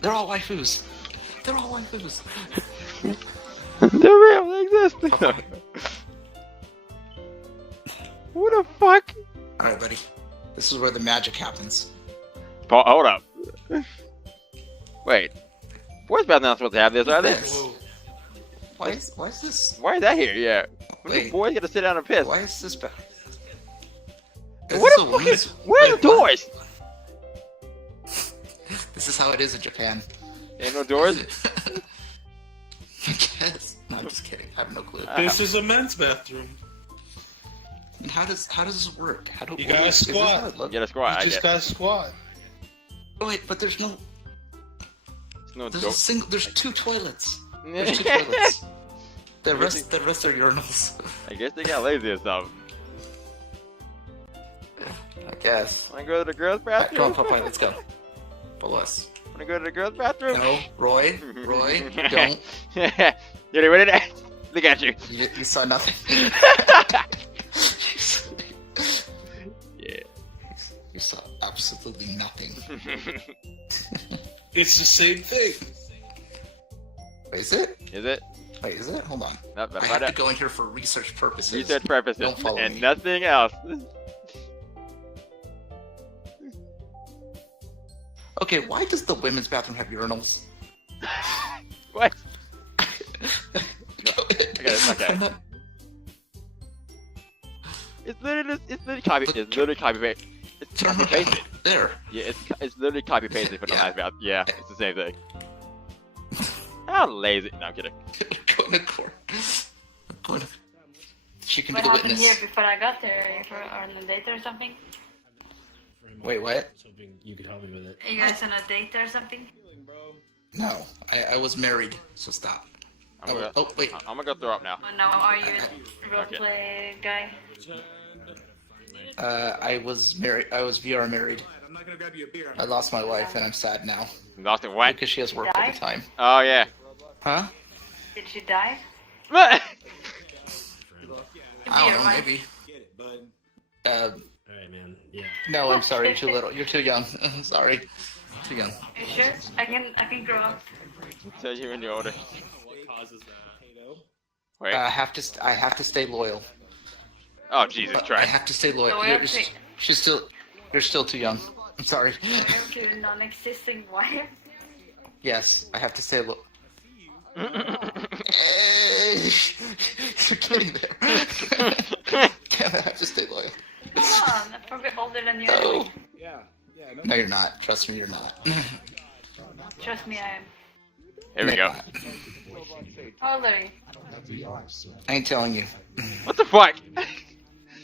They're all waifus. They're all waifus. They're real. They exist. What the fuck? All right, buddy. This is where the magic happens. Paul, hold up. Wait. Boys' bath not supposed to have this, are they? Why is this? Why is that here? Yeah. When do Wait. boys get to sit down and piss? Why is this bad? What the fuck is? Where are the doors? This is how it is in Japan. Ain't no doors. I guess. No, I'm just kidding. I have no clue. This is a men's bathroom. And how does this work? How do You gotta squat. Is this Get a squat. I You just guess. gotta squat. Oh, wait, but there's no. There's no There's door. a single. There's 2 toilets. There's 2 toilets. The rest are urinals. I guess they got lazy or something. I guess. Wanna go to the girls' Come on, bathroom? Popeye, let's go. Follow us. Wanna go to the girls' bathroom? No, Roy, don't. Yeah, you ready to look at you. You saw nothing. Yeah. You saw absolutely nothing. It's the same thing. Wait, is it? Is it? Wait, is it? Hold on. Nope, I have to go in here for research purposes. Research purposes Don't follow and me. nothing else. Okay, why does the women's bathroom have urinals? What? Go ahead. I got it, okay. It's literally copy. It's literally copy paste. It's copy pasted. There. Yeah, it's literally copy pasted for the last bath. Yeah, it's the same thing. How lazy? No, I'm kidding. Go in the corner. Go in. She can What be the happened witness. here before I got there? Are you on a date or something? Wait, what? I was hoping you could help me with it. Are you guys on a date or something? No, I was married, so stop. I'm gonna, Oh, wait. I'm gonna go throw up now. Oh no, are you a roleplay guy? I was married. I was VR married. I'm not gonna grab you a beer. I lost my wife, and I'm sad now Lost it. What? because she has work all Die? the time. Oh yeah. Huh? Did she die? I Be don't your know. wife. Maybe. Get it, bud. Alright, man. Yeah. No, I'm sorry. You're too little. You're too young. I'm sorry. Too young. You sure? I can grow up. Tell you when you're older. What causes that? Wait. I have to stay loyal. Oh Jesus I Christ. have to stay loyal. Loyalty. You're still too young. I'm sorry. Loyal to a non-existing wife. Yes, I have to stay loyal. You're getting there. Damn it, I have to stay loyal. Come on, I'm probably older than you. No. Anyway. Yeah. No, you're not. Trust me, you're not. Trust me, I am. Here we go. How old are you? I ain't telling you. What the fuck?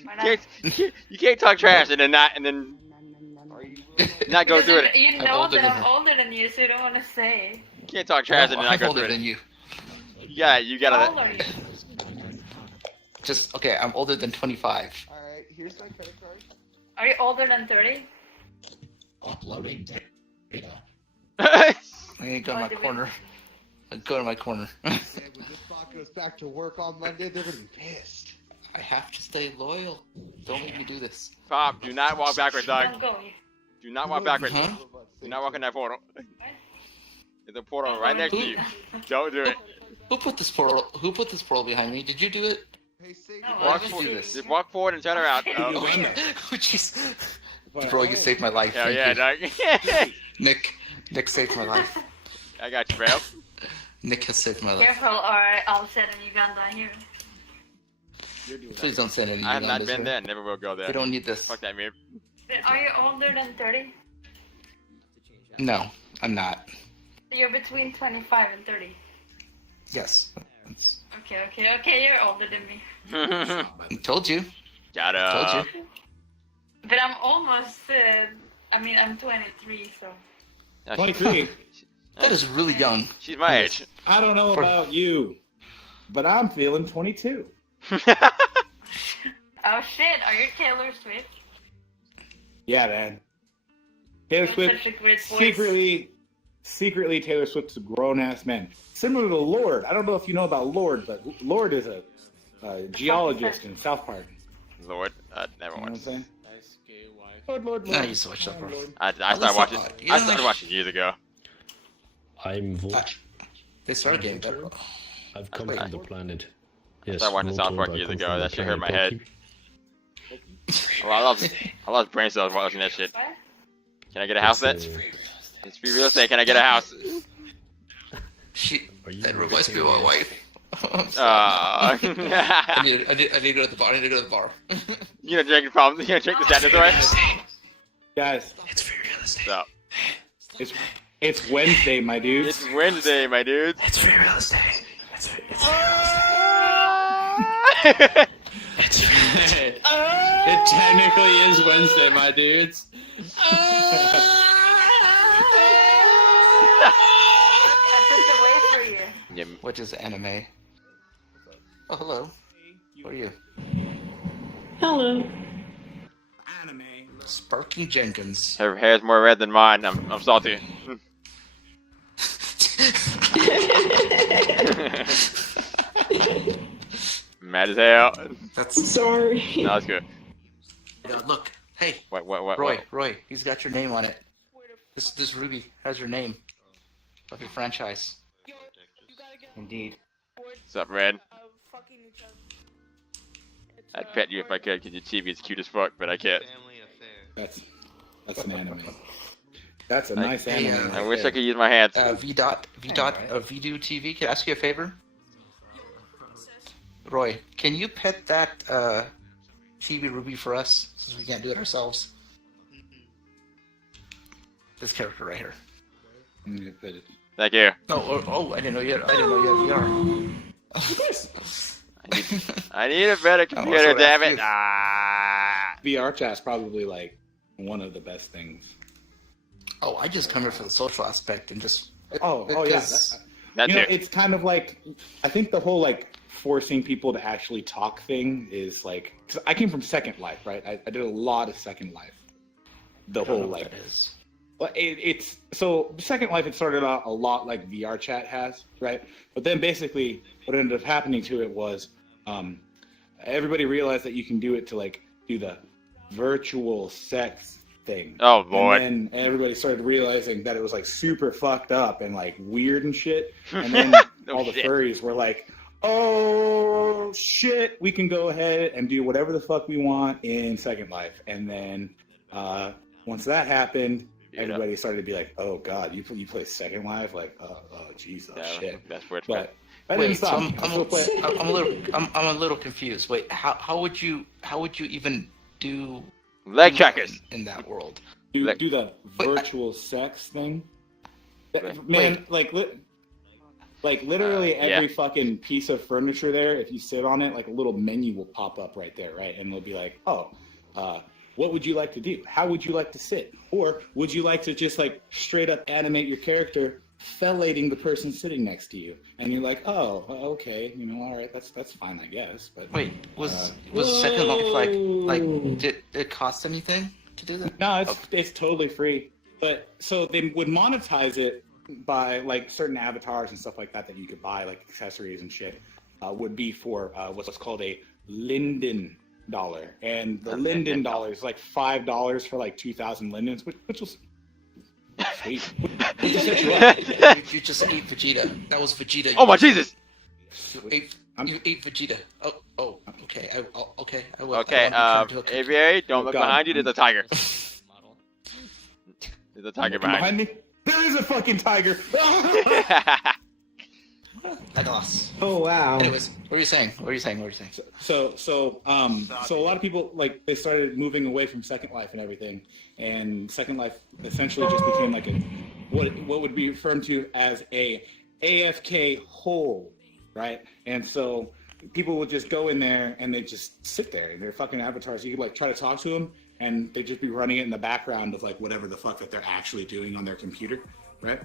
Why not? You can't talk trash and then not go through it. You I'm know older that than I'm her. older than you, so you don't want to say. You can't talk trash and then not I'm go older through than it. you. You How old gotta. are you? Just okay. I'm older than 25. Alright, here's my credit card. Are you older than 30? Uploading data. I ain't go in Why my did we- corner. I go to my corner. And when this bot goes back to work on Monday, they're gonna be pissed. I have to stay loyal. Don't make me do this. Pop, do not walk backwards, dog. Don't go. Do not walk backwards. Huh? Do not walk in that portal. There's a portal right next to you. Don't do it. Who put this portal? Who put this portal behind me? Did you do it? Hey, say No, Why Walk did you forward. do this? Just walk forward and turn around. Oh, Oh, jeez. Bro, you saved my life. hell Thank yeah, you. dog. Nick saved my life. I got you, bro. Nick has saved my life. Careful, or I'll send a Uganda here. Please don't send any. I have not Ugandas been here. there. Never will go there. We don't need this. Fuck that meme. Are you older than 30? No, I'm not. You're between 25 and 30. Yes. Okay, you're older than me. I told you. Got Told you. But I'm almost, I'm 23, so. 23. That is really young. She's my age. I don't know about you, but I'm feeling 22. Oh shit, are you Taylor Swift? Yeah, man. Taylor You're Swift, such a great voice. secretly Taylor Swift's a grown-ass man. Similar to Lord. I don't know if you know about Lord, but Lord is a geologist in South Park. Lord, never You know what I'm mind. saying? Nice gay wife. Lord. Nah, you switched up, bro. I started watching. Lord, I started watching years ago. I'm They started getting better. I've come Wait, from the planet. I started watching South Park years ago. That shit hurt my head. Oh, I lost brain cells while watching that shit. What? Can I get a house then? It's free real estate. Can I get a house? That reminds me of my wife. I I need to go to the bar. I need to go to the bar. You gonna drink the problem? You gonna drink the sadness away? Guys, It's free real estate. Stop. it's Wednesday, my dudes. It's Wednesday, my dude. It's free real estate. It's free real estate. It technically is Wednesday, my dudes. I took away for you. Yeah, Which is anime. Oh, hello. Who are you? Hello. Anime. Sparky Jenkins. her hair's more red than mine. I'm salty. Mad as hell. That's Sorry. No, that's good. look. Hey, What? Roy. He's got your name on it. This Ruby has your name of your franchise. Indeed. What's up, Red? I'd pet you if I could, because your TV is cute as fuck, but I can't. That's an anime. That's a nice anime. I wish I could use my hands. Vdo TV. Can I ask you a favor? Roy, can you pet that TV Ruby for us, since we can't do it ourselves? This character right here. I'm gonna put it. Thank you. I didn't know you had VR. I need a better computer, so damn after it. Ah. VRChat is probably like one of the best things. Oh, I just come here for the social aspect and just. Oh yeah. because- That's You know, it. it's kind of like, I think the whole like forcing people to actually talk thing is like, 'cause I came from Second Life, right? I did a lot of Second Life. The I don't whole know what like, that is. well, it's so Second Life. It started out a lot like VRChat has, right? But then basically, what ended up happening to it was, everybody realized that you can do it to like do the virtual sex thing. Oh boy. And then everybody started realizing that it was like super fucked up and like weird and shit. And then all the shit. furries were like, "Oh shit, we can go ahead and do whatever the fuck we want in Second Life." And then once that happened, everybody started to be like, "Oh god, you play Second Life? Like, oh jeez, oh shit." That's weird. But that Wait, didn't so stop. I'm a little confused. Wait, how would you even do Leg trackers. in that world? do Like- the Wait, virtual sex thing. Wait. Man, like literally yeah. every fucking piece of furniture there, if you sit on it, like a little menu will pop up right there, right? And it'll be like, "Oh, what would you like to do? How would you like to sit? Or would you like to just like straight up animate your character fellating the person sitting next to you?" And you're like, "Oh, okay, all right, that's fine, I guess." But Wait, was Second Life like did it cost anything to do that? no, it's totally free. But so they would monetize it by like certain avatars and stuff like that you could buy, like accessories and shit, would be for what's called a Linden dollar. And the Linden dollar is like $5 for like 2,000 lindens, which was sweet. What just set you up? You just ate Vegeta. That was Vegeta. Oh my Jesus! You ate Vegeta. Oh, okay. I will. Okay, I want to return to a cookie. Aviary, don't look God. behind you. There's a tiger. There's a tiger behind you. me? There is a fucking tiger. I lost. Oh wow. Anyways, what were you saying? So a lot of people like they started moving away from Second Life and everything, and Second Life essentially just became like what would be referred to as a AFK hole, right? And so people would just go in there and they just sit there in their fucking avatars. You could like try to talk to them, and they'd just be running it in the background of like whatever the fuck that they're actually doing on their computer, right?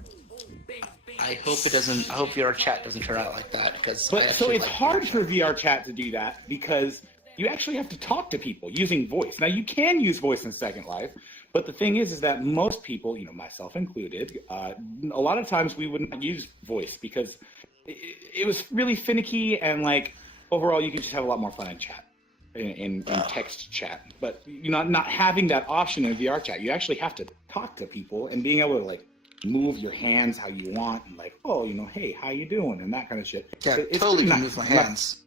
I hope VRChat doesn't turn out like that because. But so it's hard for VRChat to do that because you actually have to talk to people using voice. Now you can use voice in Second Life, but the thing is that most people, myself included, a lot of times we wouldn't use voice because it was really finicky and like overall you could just have a lot more fun in chat, in text chat. But not having that option in VRChat, you actually have to talk to people and being able to like move your hands how you want, and like, oh, you know, hey, how you doing, and that kind of shit. Yeah, It's totally really can not- move my not- hands.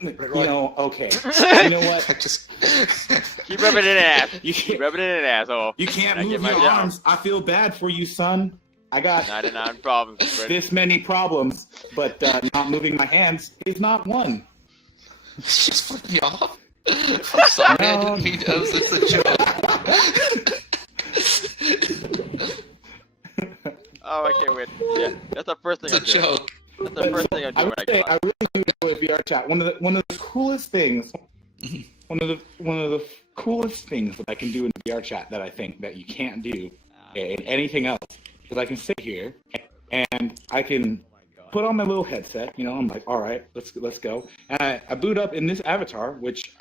You know, okay. You know what? I just Keep rubbing it in ass. You Keep can't, rubbing it in asshole. you can't And I get move my your job. arms. I feel bad for you, son. I got 99 problems. But this many problems, but not moving my hands is not one. just flipped me off. I'm sorry, I No. didn't mean to. It's a joke. oh, I can't wait. Yeah, that's the first thing It's a I'm doing. joke. That's the first thing I'm I doing would when I say get I really do enjoy VRChat. One of the coolest things, one of the coolest things that I can do in VRChat that I think that you can't do in anything else is I can sit here and I can put on my little headset. You know, I'm like, all right, let's go, and I boot up in this avatar, which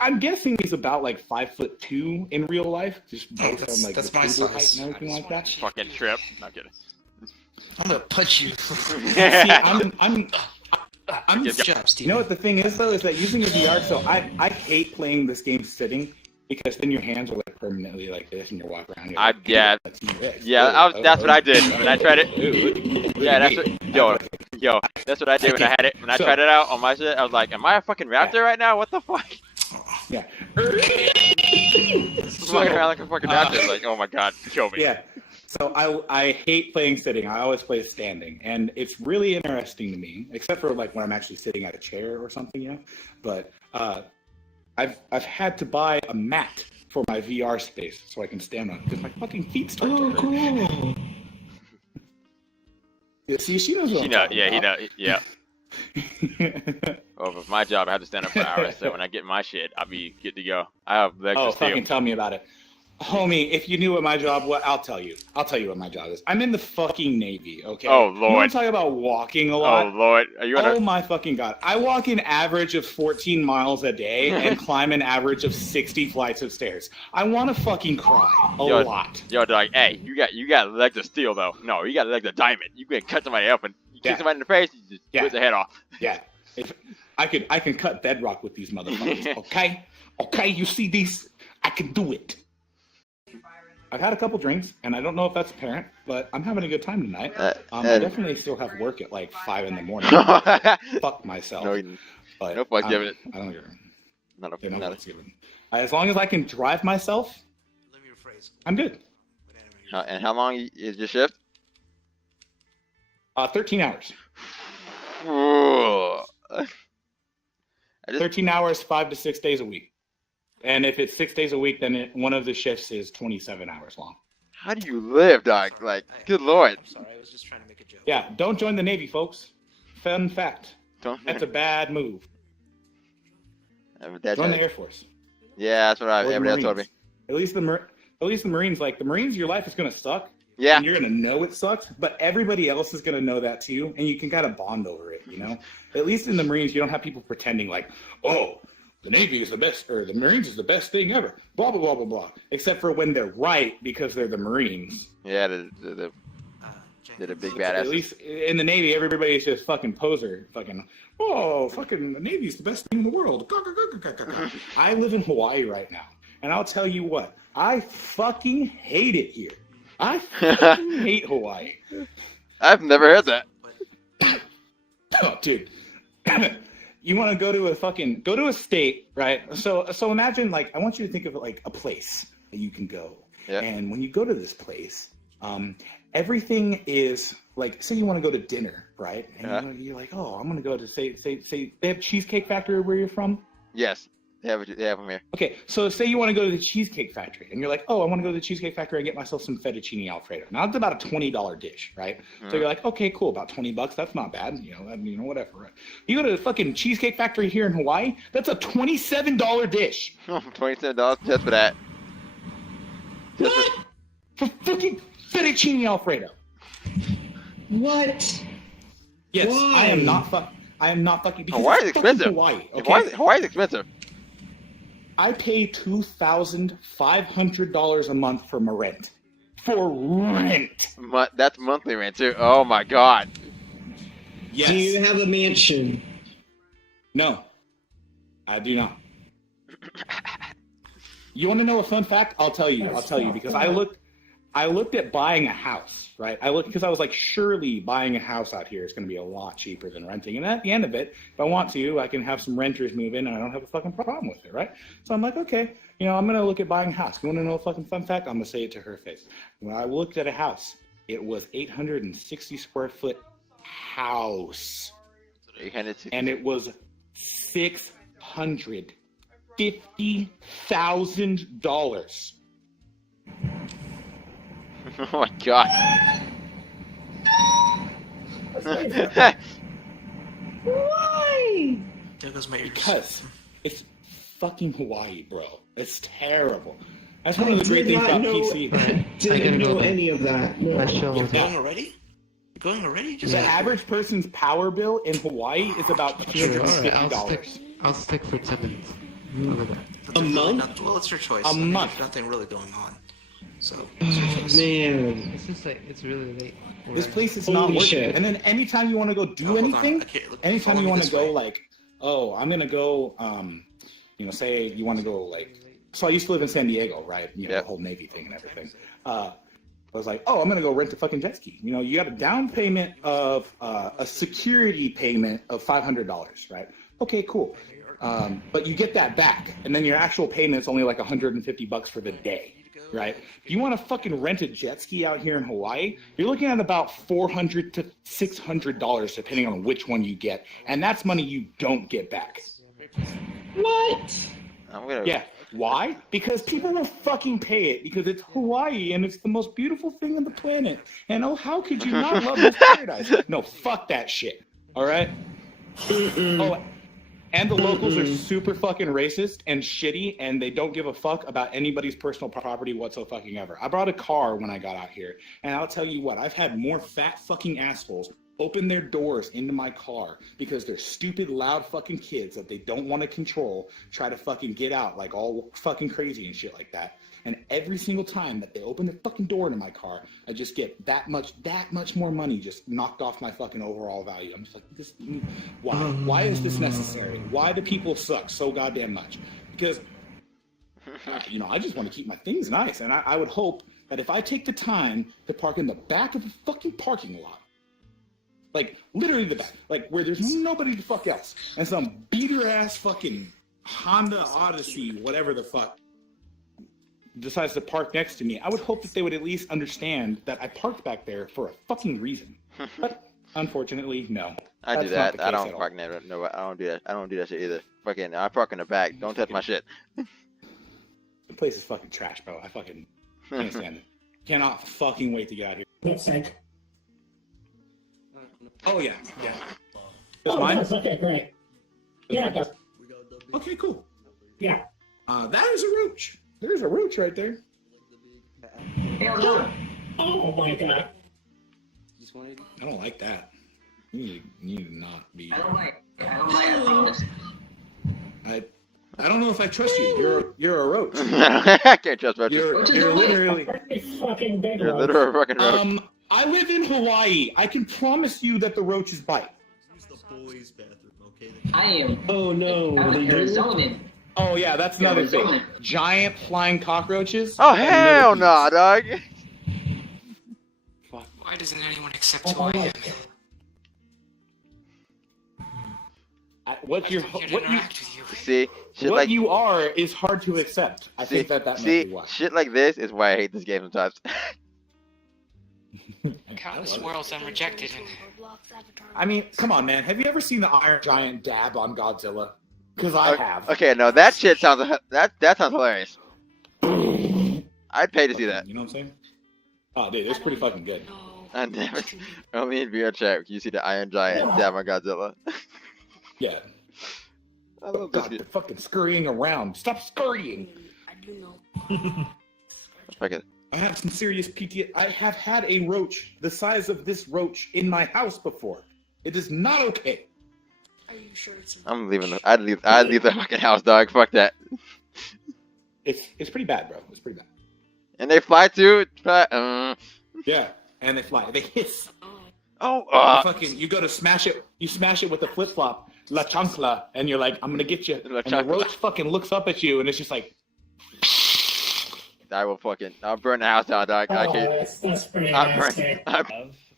I'm guessing is about like 5'2" in real life, just based on like that's the my table size. height and everything like that. fucking trip. No, I'm kidding. I'm gonna punch you. See, I'm Good job, You Steven. know what the thing is though, is that using a VR, so I hate playing this game sitting because then your hands are like permanently like this and you walk around. You're like, yeah. that's T-Rex. That's what I did when I tried it. Look Yeah, at that's me. what, yo, that's what I did when I had it. When I tried it out on my shit, I was like, am I a fucking raptor right now? What the fuck? Yeah. I'm walking around like a fucking raptor. Like, oh my god, kill me. Yeah. So I hate playing sitting. I always play standing, and it's really interesting to me, except for like when I'm actually sitting at a chair or something, you know. But I've had to buy a mat for my VR space so I can stand on it because my fucking feet start to hurt. Cool. Yeah, see, she knows what He I'm know, talking yeah, he about. know, yeah. Well, with my job, I have to stand up for hours. So when I get my shit, I'll be good to go. I have legs Oh, to steal. fucking tell me about it. Homie, if you knew what my job was, I'll tell you. I'll tell you what my job is. I'm in the fucking Navy, okay? Oh, You Lord. want to talk about walking a Oh lot? Lord, are you Oh, on my fucking God. I walk an average of 14 miles a day and climb an average of 60 flights of stairs. I want to fucking cry a Yo, lot. Yo, dog, hey, you got legs of steel though. No, you got legs of diamond. You can cut somebody up and you Yeah. kick somebody in the face, you just Yeah. twist the head off. Yeah. If I can cut bedrock with these motherfuckers, okay? Okay, you see these? I can do it. I've had a couple drinks, and I don't know if that's apparent, but I'm having a good time tonight. I definitely still have work at like 5 in the morning. Fuck myself. No, But no fucks given it. I don't care. not a, They're not not fucks given. As long as I can drive myself, I'm good. and how long is your shift? 13 hours. Ooh. I just, 13 hours, 5 to 6 days a week. And if it's 6 days a week, then one of the shifts is 27 hours long. how do you live, dog? Like, good lord. I'm sorry, I was just trying to make a joke. Yeah, don't join the Navy, folks. Fun fact. Don't. That's a bad move. That's Join the Air Force. yeah, that's what Or the everybody else told me. Marines. At least the Marines, like the Marines, your life is gonna suck. Yeah. And you're gonna know it sucks, but everybody else is gonna know that too, and you can kind of bond over it, you know? At least in the Marines, you don't have people pretending like, oh, the Navy is the best, or the Marines is the best thing ever, blah, blah, blah, blah, blah. Except for when they're right, because they're the Marines. Yeah, they're the big badass. At least in the Navy, everybody's just fucking poser. Fucking, oh, fucking, the Navy's the best thing in the world. I live in Hawaii right now, and I'll tell you what, I fucking hate it here. I fucking hate Hawaii. I've never heard that. Oh, dude. You want to go to a state, right? So imagine, like, I want you to think of it like a place that you can go. Yeah. And when you go to this place, everything is like, say you want to go to dinner, right? And you're like, oh, I'm going to go to say they have Cheesecake Factory where you're from. Yes, they have them here. Okay, so say you want to go to the Cheesecake Factory, and you're like, oh, I want to go to the Cheesecake Factory and get myself some fettuccine Alfredo. Now, it's about a $20 dish, right? So you're like, okay, cool, about $20, that's not bad, you know, whatever. Right? You go to the fucking Cheesecake Factory here in Hawaii, that's a $27 dish. $27 just for that. Just for, For fucking fettuccine Alfredo. What? Yes, Why? I am not fucking. Because Hawaii's it's fucking expensive. Hawaii, okay? Hawaii's expensive. I pay $2,500 a month for my rent. For rent. That's monthly rent too. Oh my god. Yes. Do you have a mansion? No, I do not. You want to know a fun fact? I'll tell you because I I looked at buying a house, right? Because I was like, surely buying a house out here is going to be a lot cheaper than renting. And at the end of it, if I want to, I can have some renters move in and I don't have a fucking problem with it, right? So I'm like, okay, I'm going to look at buying a house. You want to know a fucking fun fact? I'm going to say it to her face. When I looked at a house, it was 860 square foot house. And it was $650,000. Oh my god. Why? There goes my ears. Because it's fucking Hawaii, bro. It's terrible. That's one I of the great did things not about know. PC. I didn't know any of that. No. You're going already? You're going already? Just The average person's power bill in Hawaii is about $250. I'll stick for 10 minutes. A month? Well, it's your choice. A month. There's nothing really going on. So, Man. It's just like, it's really late. This place is not Holy working. shit. And then anytime you want to go do hold on. anything, Okay, look, anytime follow you me want to this way. go like, oh, I'm going to go, say you want to go like, so I used to live in San Diego, right? The whole Navy thing and everything. I was like, oh, I'm going to go rent a fucking jet ski. You got a down payment of a security payment of $500, right? Okay, cool. But you get that back, and then your actual payment is only like $150 for the day, right? If you want to fucking rent a jet ski out here in Hawaii, you're looking at about $400 to $600, depending on which one you get, and that's money you don't get back. What? Yeah. Why? Because people will fucking pay it because it's Hawaii and it's the most beautiful thing on the planet. And oh, how could you not love this paradise? No, fuck that shit. All right? Oh, and the locals are super fucking racist and shitty and they don't give a fuck about anybody's personal property whatsoever. I brought a car when I got out here and I'll tell you what, I've had more fat fucking assholes open their doors into my car because they're stupid, loud fucking kids that they don't want to control try to fucking get out like all fucking crazy and shit like that. And every single time that they open the fucking door into my car, I just get that much more money just knocked off my fucking overall value. I'm just like, why? Why is this necessary? Why do people suck so goddamn much? Because, I just want to keep my things nice. And I would hope that if I take the time to park in the back of the fucking parking lot, like, literally the back. Like, where there's nobody the fuck else. And some beater-ass fucking Honda Odyssey, whatever the fuck, decides to park next to me. I would hope that they would at least understand that I parked back there for a fucking reason. But, unfortunately, no. I do That's not that. the I case don't at park near. No, I don't do that. I don't do that shit either. Fucking, I park in the back. Don't touch my shit. The place is fucking trash, bro. I fucking can't stand it. Cannot fucking wait to get out here. Website. Oh, yeah. Oh, Mine? yes, okay, great. Yeah, it does. Okay, cool. Yeah. That is a roach. There's a roach right there. Oh my god. I don't like that. You need to not be. I don't like it. I don't know if I trust you. You're a roach. I can't trust roaches. You're literally. Fucking big You're one. literally a fucking roach. I live in Hawaii. I can promise you that the roaches bite. I am. Oh no. I'm They do? Arizonan. Oh yeah, that's another thing. Arizona. Giant flying cockroaches. Oh hell no, dog. Why doesn't anyone accept who I am? What you See, shit what like you are is hard to accept. I think that might be why. shit like this is why I hate this game sometimes. Countless worlds I'm rejected in. I mean, come on, man. Have you ever seen the Iron Giant dab on Godzilla? Because I have. Okay, no, that shit sounds that sounds hilarious. I'd pay to see that. You know what I'm saying? Oh, dude, it's pretty fucking good. I never, only in VRChat you see the Iron Giant dab on Godzilla. Yeah. I love God, they're fucking scurrying around. Stop scurrying. I do know. Fucking. I have some serious PTSD. I have had a roach the size of this roach in my house before. It is not okay. Are you sure it's I'm leaving. I'd leave the fucking house, dog. Fuck that. It's pretty bad, bro. It's pretty bad. And they fly too. Yeah, and they fly. They hiss. Oh. Fucking, you go to smash it. You smash it with a flip flop, la chancla, and you're like, I'm gonna get you. And the roach fucking looks up at you, and it's just like. I will fucking. I'll burn the house down, dog. I Oh, can't. that's pretty I'll burn. nasty. Ev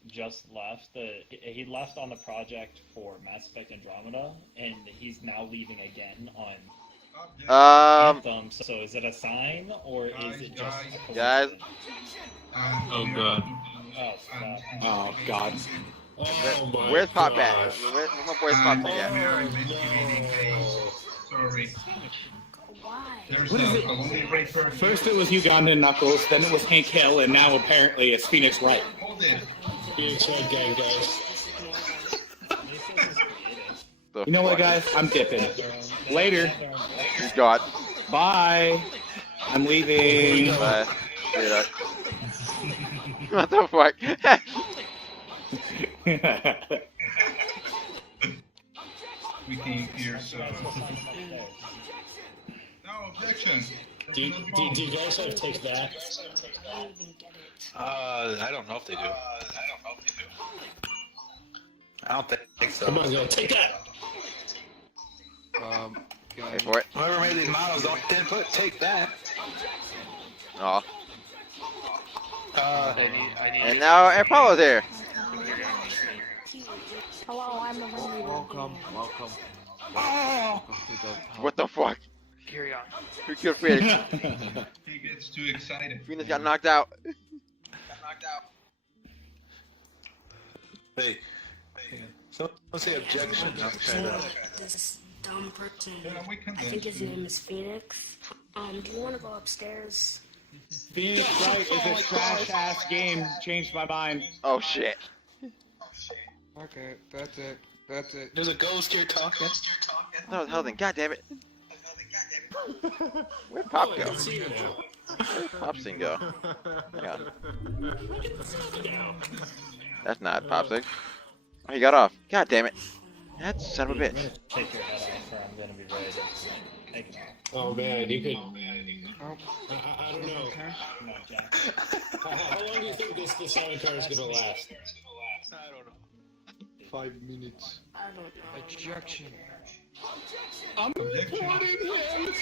just left. He left on the project for Mass Effect Andromeda, and he's now leaving again on Anthem. So is it a sign, or is it just a Guys. coincidence? Oh god. Oh, fuck. Oh God. Oh my Where's Pop at? gosh. Where's my boy's Pop at? Sorry. Why? What is it? First it was Ugandan Knuckles, then it was Hank Hill, and now apparently it's Phoenix Wright. VRChat gang, guys. You know what, guys? I'm dipping. Later. He's gone. Bye. I'm leaving. Bye. See ya. What the fuck? We came here, so. No objection. Do you guys have take that? I don't even get it. I don't know if they do. I don't think so. Come on, go take that. Wait for it. Whoever made these models didn't put take that. Aw. I And now Apollo's here. Hello, I'm a hungry Welcome. What the fuck? Carry on. Who killed Phoenix? He gets too excited. Phoenix got knocked out. Hey, someone say objection. This dumb person. Yeah, we can I think his name is Phoenix. Do you want to go upstairs? Phoenix Wright is a trash ass game. Changed my mind. Oh shit. Okay, that's it. That's it. There's a ghost here talking. No, hell then, god damn it. Where'd Pop Oh, I go? can see you now. Where'd Pop's thing go? Hang on. That's not Pop's thing. Oh, he got off. God damn it. That son of a bitch. Take your head off, or I'm gonna be ready to take it off. Oh man, you could. Oh, I don't know. Come on, Jack. How long do you think this avatar is gonna last? I don't know. 5 minutes. I don't know. ejection. I'm recording him.